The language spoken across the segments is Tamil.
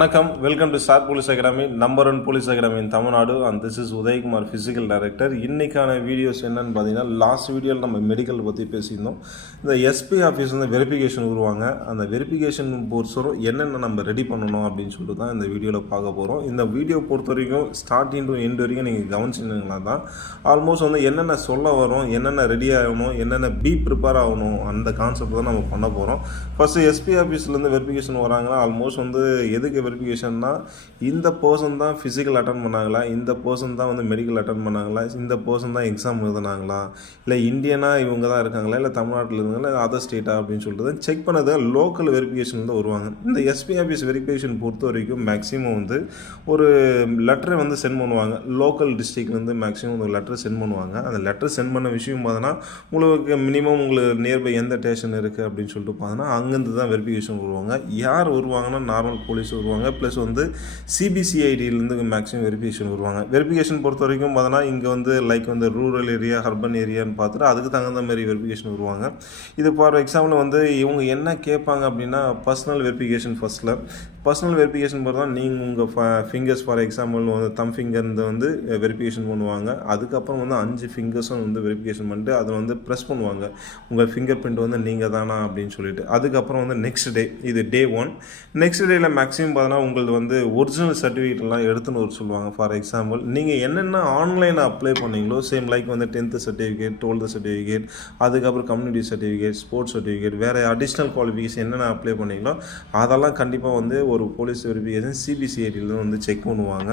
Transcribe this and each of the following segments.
வணக்கம், welcome to star police academy, number 1 police academy in Tamil Nadu. And this is Udayakumar, physical director. இன்றைக்கான வீடியோஸ் என்னென்னு பார்த்தீங்கன்னா, லாஸ்ட் வீடியோவில் நம்ம மெடிக்கல் பற்றி பேசியிருந்தோம். இந்த எஸ்பி ஆஃபீஸ் வந்து வெரிஃபிகேஷன் வருவாங்க. அந்த வெரிஃபிகேஷன் பொறுத்தவரை என்னென்ன நம்ம ரெடி பண்ணணும் அப்படின்னு சொல்லிட்டு தான் இந்த வீடியோவில் பார்க்க போகிறோம். இந்த வீடியோ பொறுத்த வரைக்கும் ஸ்டார்டிங் டு எண்ட் வரைக்கும் நீங்கள் கவனிச்சிங்கன்னா தான் ஆல்மோஸ்ட் வந்து என்னென்ன சொல்ல வரும், என்னென்ன ரெடி ஆகணும், என்னென்ன ப்ரிப்பேர் ஆகணும், அந்த கான்செப்ட் தான் நம்ம பண்ண போகிறோம். ஃபஸ்ட்டு எஸ்பி ஆஃபீஸ்லேருந்து வெரிஃபிகேஷன் வராங்கன்னா ஆல்மோஸ்ட் வந்து எதுக்கு வெரிஃபிகேஷன்னா, இந்த பர்சன் தான் ஃபிசிக்கல் அட்டன் பண்ணாங்களா, இந்த பர்சன் தான் வந்து மெடிக்கல் அட்டன் பண்ணாங்களா, இந்த பர்சன் தான் எக்ஸாம் எழுதுனாங்களா, இல்லை இந்தியனாக இவங்க தான் இருக்காங்களா, இல்லை தமிழ்நாட்டில் இருக்காங்களா, இல்லை அதர் ஸ்டேட்டா அப்படின்னு சொல்லிட்டு செக் பண்ணது லோக்கல் வெரிஃபிகேஷன் தான் வருவாங்க. இந்த எஸ்பி ஆஃபீஸ் வெரிஃபிகேஷன் பொறுத்த வரைக்கும் மேக்ஸிமம் வந்து ஒரு லெட்டரை வந்து சென்ட் பண்ணுவாங்க. லோக்கல் டிஸ்ட்ரிக்ட்லேருந்து மேக்ஸிமம் ஒரு லெட்டர் சென்ட் பண்ணுவாங்க. அந்த லெட்டர் சென்ட் பண்ண விஷயம் பார்த்தோன்னா, உங்களுக்கு மினிமம் உங்களுக்கு நியர்பை எந்த ஸ்டேஷன் இருக்குது அப்படின்னு சொல்லிட்டு பார்த்தோன்னா அங்கேருந்து தான் வெரிஃபிகேஷன் வருவாங்க. யார் வருவாங்கன்னா, நார்மல் போலீஸ் வருவாங்க, ப்ளஸ் வந்து சிபிசிஐடியிலேருந்து மேக்ஸிமம் வெரிஃபிகேஷன் வருவாங்க. வெரிஃபிகேஷன் பொறுத்த வரைக்கும் பார்த்தோன்னா, இங்கே வந்து லைக் வந்து ரூரல் ஏரியா, அர்பன் ஏரியான்னு பார்த்துட்டு அதுக்கு தகுந்த மாதிரி வெரிஃபிகேஷன் வருவாங்க. இது ஃபார் எக்ஸாம்பிள் வந்து இவங்க என்ன கேட்பாங்க அப்படின்னா, பர்சனல் வெரிஃபிகேஷன். ஃபஸ்ட்டில் பர்சனல் வெரிஃபிகேஷன் பார்த்தா நீங்கள் உங்கள் ஃபிங்கர்ஸ் ஃபார் எக்ஸாம்பிள் வந்து தம் ஃபிங்கர் வந்து வெரிஃபிகேஷன் பண்ணுவாங்க. அதுக்கப்புறம் வந்து 5 ஃபிங்கர்ஸும் வந்து வெரிஃபிகேஷன் பண்ணிட்டு அதை வந்து ப்ரெஸ் பண்ணுவாங்க, உங்கள் ஃபிங்கர் பிரிண்ட் வந்து நீங்கள் தானா அப்படின்னு சொல்லிட்டு. அதுக்கப்புறம் வந்து நெக்ஸ்ட் டே, இது டே 1. நெக்ஸ்ட் டேயில் மேக்ஸிமம் பார்த்தோன்னா உங்களுக்கு வந்து ஒரிஜினல் சர்டிஃபிகேட்லாம் எடுத்துன்னு வர சொல்லுவாங்க. ஃபார் எக்ஸாம்பிள் நீங்கள் என்னென்ன ஆன்லைனில் அப்ளை பண்ணீங்களோ சேம் லைக் வந்து 10th சர்டிஃபிகேட், 12th சர்டிஃபிகேட், அதுக்கப்புறம் கம்யூனிட்டி சர்டிஃபிகேட், ஸ்போர்ட்ஸ் சர்டிஃபிகேட், வேறு அடிஷ்னல் குவாலிஃபிகேஷன் என்னென்ன அப்ளை பண்ணீங்களோ அதெல்லாம் கண்டிப்பாக வந்து ஒரு போலீஸ் வெரிஃபிகேஷன் சிபிசிஐடியில் வந்து செக் பண்ணுவாங்க.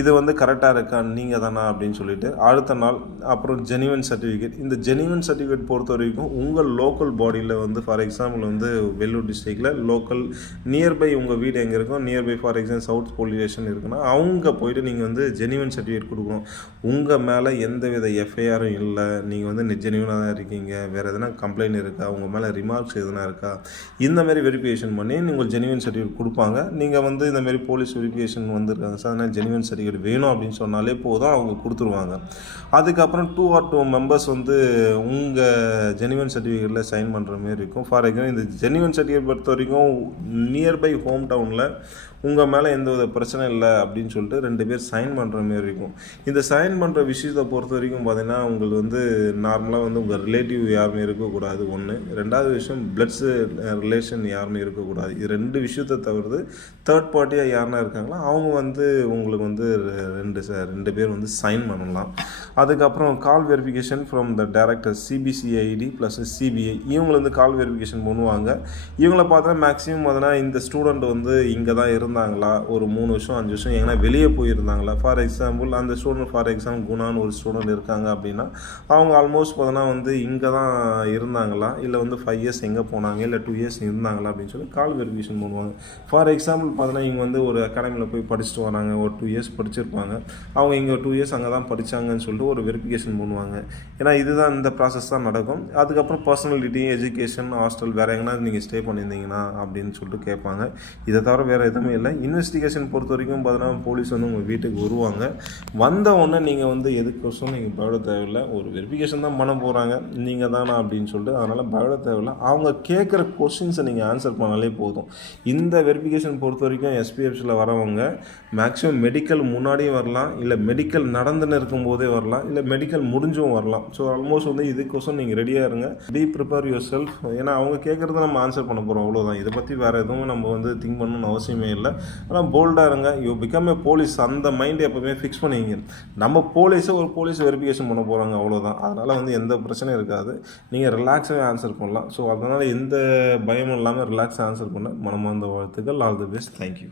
இது வந்து கரெக்டாக இருக்கா, நீங்கள் தானா அப்படின்னு சொல்லிட்டு. அடுத்த நாள் அப்புறம் ஜெனிவன் சர்டிஃபிகேட். இந்த ஜெனிவன் சர்டிஃபிகேட் பொறுத்த வரைக்கும் உங்கள் லோக்கல் பாடியில் வந்து ஃபார் எக்ஸாம்பிள் வந்து வெள்ளூர் டிஸ்ட்ரிக்டில் லோக்கல் நியர்பை உங்கள் வீடு எங்கே இருக்கும், nearby for example south police station இருக்குன்னா அவங்க போய்ட்டு நீங்கள் வந்து ஜெனிவன் சர்டிஃபிகேட் கொடுக்கணும். உங்கள் மேலே எந்த வித எஃப்ஐஆரும் இல்லை, நீங்கள் வந்து ஜெனிவனாக தான் இருக்கீங்க, வேறு எதனா கம்ப்ளைண்ட் இருக்கா, உங்கள் மேலே ரிமார்க்ஸ் எதுனா இருக்கா, இந்த மாதிரி வெரிஃபிகேஷன் பண்ணி நீங்கள் ஜெனிவன் சர்டிஃபிகேட் கொடுப்பாங்க. நீங்கள் வந்து இந்த மாதிரி போலீஸ் வெரிஃபிகேஷன் வந்துருக்காங்க சார், அதனால் ஜெனிவன் சர்டிஃபிகேட் வேணும் அப்படின்னு சொன்னாலே போதும், அவங்க கொடுத்துருவாங்க. அதுக்கப்புறம் 2 or 2 மெம்பர்ஸ் வந்து உங்கள் ஜெனிவன் சர்டிஃபிகேட்டில் சைன் பண்ணுற மாதிரி இருக்கும். ஃபார் எக்ஸாம்பிள் இந்த ஜெனிவன் சர்டிஃபிகேட் பொறுத்த வரைக்கும் நியர்பை ஹோம் டவுனில் உங்கள் மேலே எந்த வித பிரச்சனை இல்லை அப்படின்னு சொல்லிட்டு 2 பேர் சைன் பண்ணுற மாதிரி இருக்கும். இந்த சைன் பண்ணுற விஷயத்தை பொறுத்த வரைக்கும் பார்த்தீங்கன்னா, உங்களுக்கு வந்து நார்மலாக வந்து உங்கள் ரிலேட்டிவ் யாருமே இருக்கக்கூடாது ஒன்று. 2வது விஷயம் பிளட்ஸு ரிலேஷன் யாருமே இருக்கக்கூடாது. இது 2 விஷயத்தை தவிர்த்து தேர்ட் பார்ட்டியாக யாருனா இருக்காங்களோ அவங்க வந்து உங்களுக்கு வந்து 2 பேர் வந்து சைன் பண்ணலாம். அதுக்கப்புறம் call verification from the director CBCID plus CBI, இவங்களை வந்து கால் வெரிஃபிகேஷன் பண்ணுவாங்க. இவங்கள பார்த்தா மேக்ஸிமம் பார்த்தோன்னா இந்த ஸ்டூடெண்ட் வந்து இங்கே தான் இருந்தாங்களா, ஒரு 3 வருஷம் 5 வருஷம் எங்கன்னா வெளியே போயிருந்தாங்களா. ஃபார் எக்ஸாம்பிள் அந்த ஸ்டூடெண்ட் ஃபார் எக்ஸாம்பிள் குணான்னு ஒரு ஸ்டூடெண்ட் இருக்காங்க அப்படின்னா அவங்க ஆல்மோஸ்ட் பார்த்தோன்னா வந்து இங்கே தான் இருந்தாங்களா, இல்லை வந்து 5 years எங்கே போனாங்க, இல்லை 2 years இருந்தாங்களா அப்படின்னு சொல்லி கால் வெரிஃபிகேஷன் பண்ணுவாங்க. ஃபார் எக்ஸாம்பிள் பார்த்தோன்னா இங்கே வந்து ஒரு அகாடமியில் போய் படிச்சுட்டு வராங்க, ஒரு 2 years படிச்சிருப்பாங்க, அவங்க இங்கே 2 years அங்கே தான் படித்தாங்கன்னு சொல்லிட்டு ஒரு வெரிஃபிகேஷன் பண்ணுவாங்க. ஏன்னா இதுதான் இந்த ப்ராசஸ் தான் நடக்கும். அதுக்கப்புறம் பர்சனாலிட்டி, எஜுகேஷன், ஹாஸ்டல், வேறு எங்கன்னா நீங்கள் ஸ்டே பண்ணியிருந்தீங்கன்னா அப்படின்னு சொல்லிட்டு கேட்பாங்க. இதை தவிர வேறு எதுவுமே இல்லை. இன்வெஸ்டிகேஷன் பொறுத்த வரைக்கும் பார்த்தீங்கன்னா போலீஸ் வந்து உங்கள் வீட்டுக்கு வருவாங்க. வந்த உடனே நீங்கள் வந்து எதுக்கோசம் நீங்கள் பயப்பட தேவையில்லை, ஒரு வெரிஃபிகேஷன் தான் பண்ண போகிறாங்க, நீங்கள் தானா அப்படின்னு சொல்லிட்டு, அதனால் பயப்பட தேவையில்லை. அவங்க கேட்குற கொஸ்டின்ஸை நீங்கள் ஆன்சர் பண்ணாலே போதும். இந்த வெரிஃபிகேஷன் பொறுத்த வரைக்கும் எஸ்பிஎஃப்ஸில் வரவங்க மேக்ஸிமம் மெடிக்கல் முன்னாடியும் வரலாம், இல்லை மெடிக்கல் நடந்துன்னு இருக்கும்போதே வரலாம், இல்லை மெடிக்கல் முடிஞ்சும் வரலாம். ஸோ ஆல்மோஸ்ட் வந்து இதுக்கோசம் நீங்கள் ரெடியாக இருங்க, ப்ரிப்பேர் யுவர் செல்ஃப். ஏன்னா அவங்க கேட்குறத நம்ம ஆன்சர் பண்ண போகிறோம், அவ்வளோதான். இதை பற்றி வேறு எதுவும் நம்ம வந்து திங்க் பண்ணணும்னு அவசியமே இல்லை. ஆனால் போல்டாக இருங்க, யூ பிகம் ஏ போலீஸ், அந்த மைண்டை எப்போவுமே ஃபிக்ஸ் பண்ணிங்க. நம்ம போலீஸை ஒரு போலீஸ் வெரிஃபிகேஷன் பண்ண போகிறாங்க, அவ்வளோதான். அதனால் வந்து எந்த பிரச்சனையும் இருக்காது, நீங்கள் ரிலாக்ஸாகவே ஆன்சர் பண்ணலாம். ஸோ அதனால் எந்த பயமும் இல்லாமல் ரிலாக்ஸாக ஆன்சர் பண்ண மனமார்ந்த வாழ்த்துக்கள். All the best. தேங்க்யூ.